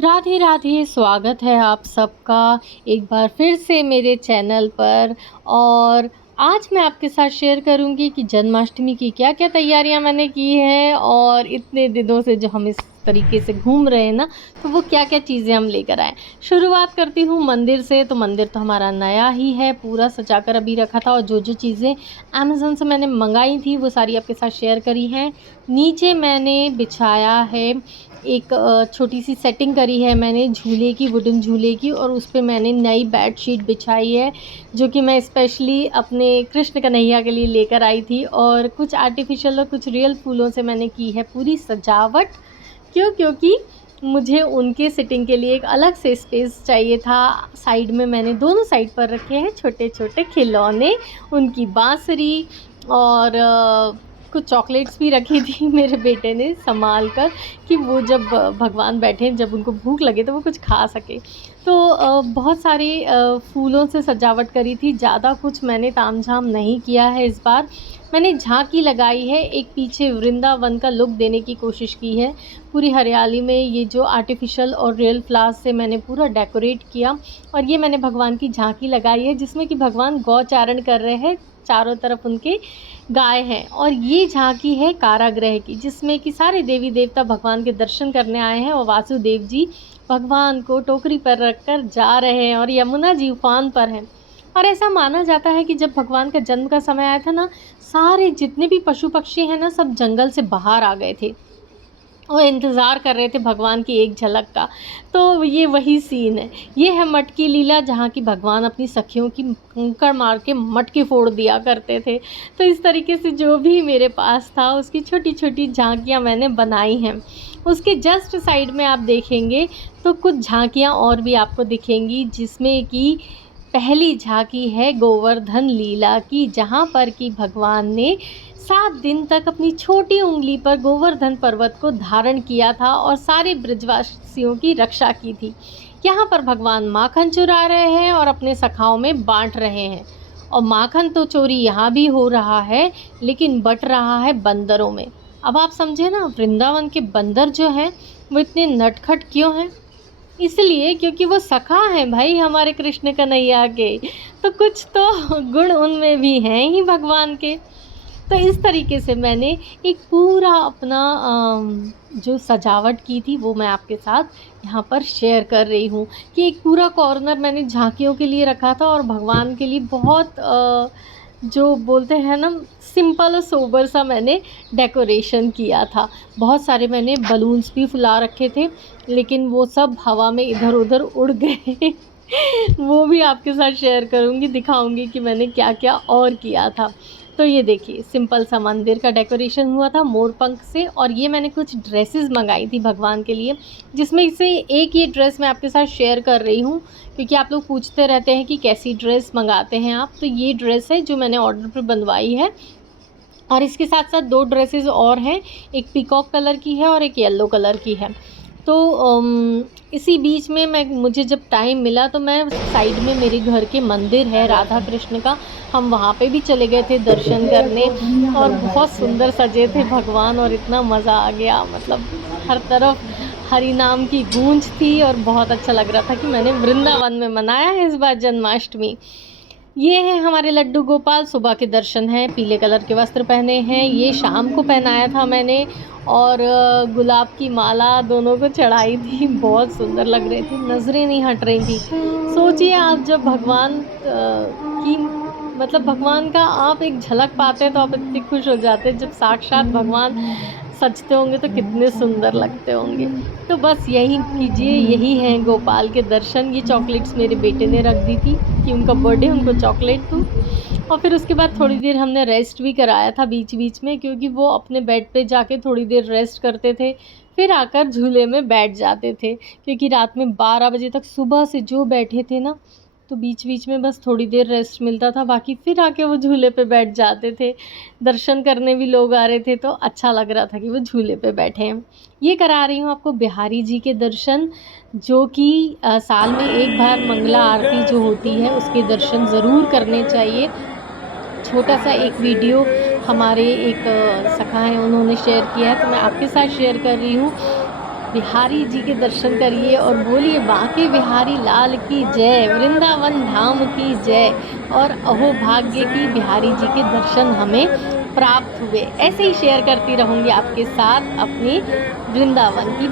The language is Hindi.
राधे राधे, स्वागत है आप सबका एक बार फिर से मेरे चैनल पर। और आज मैं आपके साथ शेयर करूंगी कि जन्माष्टमी की क्या क्या तैयारियां मैंने की हैं, और इतने दिनों से जो हम इस तरीके से घूम रहे हैं ना, तो वो क्या क्या चीज़ें हम लेकर आए। शुरुआत करती हूँ मंदिर से। तो मंदिर तो हमारा नया ही है, पूरा सजा कर अभी रखा था, और जो जो चीज़ें अमेज़न से मैंने मंगाई थी वो सारी आपके साथ शेयर करी हैं। नीचे मैंने बिछाया है एक छोटी सी सेटिंग करी है मैंने झूले की, वुडन झूले की, और उस पे मैंने नई बेड शीट बिछाई है, जो कि मैं स्पेशली अपने कृष्ण कन्हैया के लिए लेकर आई थी। और कुछ आर्टिफिशियल और कुछ रियल फूलों से मैंने की है पूरी सजावट। क्योंकि मुझे उनके सिटिंग के लिए एक अलग से स्पेस चाहिए था। साइड में मैंने दोनों साइड पर रखे हैं छोटे छोटे खिलौने, उनकी बांसुरी, और कुछ चॉकलेट्स भी रखी थी मेरे बेटे ने संभाल कर, कि वो जब भगवान बैठे, जब उनको भूख लगे तो वो कुछ खा सके। तो बहुत सारे फूलों से सजावट करी थी। ज़्यादा कुछ मैंने तामझाम नहीं किया है इस बार। मैंने झांकी लगाई है, एक पीछे वृंदावन का लुक देने की कोशिश की है। पूरी हरियाली में ये जो आर्टिफिशियल और रियल फ्लावर्स से मैंने पूरा डेकोरेट किया। और ये मैंने भगवान की झांकी लगाई है, जिसमें कि भगवान गौचारण कर रहे हैं, चारों तरफ उनके गाय हैं। और ये झांकी है कारागृह की, जिसमें कि सारे देवी देवता भगवान के दर्शन करने आए हैं, और वासुदेव जी भगवान को टोकरी पर रखकर जा रहे हैं, और यमुना जी उफान पर हैं। और ऐसा माना जाता है कि जब भगवान का जन्म का समय आया था ना, सारे जितने भी पशु पक्षी हैं ना, सब जंगल से बाहर आ गए थे और इंतज़ार कर रहे थे भगवान की एक झलक का। तो ये वही सीन है। ये है मटकी लीला, जहाँ की भगवान अपनी सखियों की कंकड़ मार के मटकी फोड़ दिया करते थे। तो इस तरीके से जो भी मेरे पास था, उसकी छोटी छोटी झांकियाँ मैंने बनाई हैं। उसके जस्ट साइड में आप देखेंगे तो कुछ झांकियाँ और भी आपको दिखेंगी, जिसमें कि पहली झांकी है गोवर्धन लीला की, जहाँ पर कि भगवान ने 7 दिन तक अपनी छोटी उंगली पर गोवर्धन पर्वत को धारण किया था और सारे ब्रजवासियों की रक्षा की थी। यहाँ पर भगवान माखन चुरा रहे हैं और अपने सखाओं में बांट रहे हैं। और माखन तो चोरी यहाँ भी हो रहा है, लेकिन बट रहा है बंदरों में। अब आप समझे ना, वृंदावन के बंदर जो हैं वो इतने नटखट क्यों हैं? इसलिए क्योंकि वो सखा हैं भाई हमारे कृष्ण कन्हैया के। तो कुछ तो गुण उनमें भी हैं ही भगवान के। तो इस तरीके से मैंने एक पूरा अपना जो सजावट की थी वो मैं आपके साथ यहाँ पर शेयर कर रही हूँ, कि एक पूरा कॉर्नर मैंने झांकियों के लिए रखा था, और भगवान के लिए बहुत जो बोलते हैं ना, सिंपल और सोबर सा मैंने डेकोरेशन किया था। बहुत सारे मैंने बलून्स भी फुला रखे थे, लेकिन वो सब हवा में इधर उधर उड़ गए। वो भी आपके साथ शेयर करूँगी, दिखाऊँगी कि मैंने क्या क्या और किया था। तो ये देखिए, सिंपल सा मंदिर का डेकोरेशन हुआ था मोर पंख से। और ये मैंने कुछ ड्रेसेस मंगाई थी भगवान के लिए, जिसमें से एक ये ड्रेस मैं आपके साथ शेयर कर रही हूँ, क्योंकि आप लोग पूछते रहते हैं कि कैसी ड्रेस मंगाते हैं आप। तो ये ड्रेस है जो मैंने ऑर्डर पर बनवाई है। और इसके साथ साथ 2 ड्रेसेस और हैं, एक पीकॉक कलर की है और एक येलो कलर की है। तो इसी बीच में मुझे जब टाइम मिला, तो मैं साइड में मेरे घर के मंदिर है राधा कृष्ण का, हम वहाँ पे भी चले गए थे दर्शन करने। और बहुत सुंदर सजे थे भगवान, और इतना मज़ा आ गया, मतलब हर तरफ हरि नाम की गूंज थी, और बहुत अच्छा लग रहा था कि मैंने वृंदावन में मनाया है इस बार जन्माष्टमी। ये है हमारे लड्डू गोपाल, सुबह के दर्शन हैं, पीले कलर के वस्त्र पहने हैं। ये शाम को पहनाया था मैंने, और गुलाब की माला दोनों को चढ़ाई थी। बहुत सुंदर लग रहे थे, नज़रें नहीं हट रही थी। सोचिए आप, जब भगवान की मतलब भगवान का आप एक झलक पाते हैं तो आप इतने खुश हो जाते हैं। जब साक्षात भगवान सजते होंगे तो कितने सुंदर लगते होंगे। तो बस यही कीजिए, यही हैं गोपाल के दर्शन। ये चॉकलेट्स मेरे बेटे ने रख दी थी कि उनका बर्थडे, उनको चॉकलेट दूँ। और फिर उसके बाद थोड़ी देर हमने रेस्ट भी कराया था बीच बीच में, क्योंकि वो अपने बेड पे जाके थोड़ी देर रेस्ट करते थे, फिर आकर झूले में बैठ जाते थे। क्योंकि रात में 12 बजे तक सुबह से जो बैठे थे ना, तो बीच बीच में बस थोड़ी देर रेस्ट मिलता था, बाकी फिर आके वो झूले पे बैठ जाते थे। दर्शन करने भी लोग आ रहे थे, तो अच्छा लग रहा था कि वो झूले पे बैठे हैं। ये करा रही हूँ आपको बिहारी जी के दर्शन, जो कि साल में एक बार मंगला आरती जो होती है उसके दर्शन ज़रूर करने चाहिए। छोटा सा एक वीडियो हमारे एक सखा हैं, उन्होंने शेयर किया है, तो मैं आपके साथ शेयर कर रही हूँ। बिहारी जी के दर्शन करिए और बोलिए बांके बिहारी लाल की जय, वृंदावन धाम की जय। और अहो भाग्य की बिहारी जी के दर्शन हमें प्राप्त हुए। ऐसे ही शेयर करती रहूँगी आपके साथ अपनी वृंदावन की